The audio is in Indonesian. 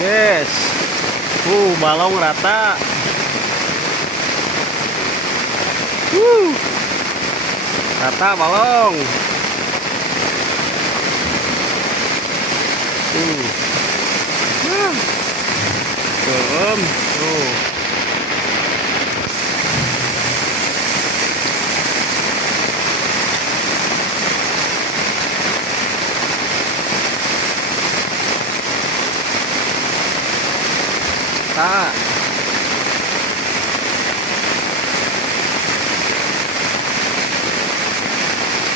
Yes. Balong rata. Rata balong. Turun. Tuh. Rata.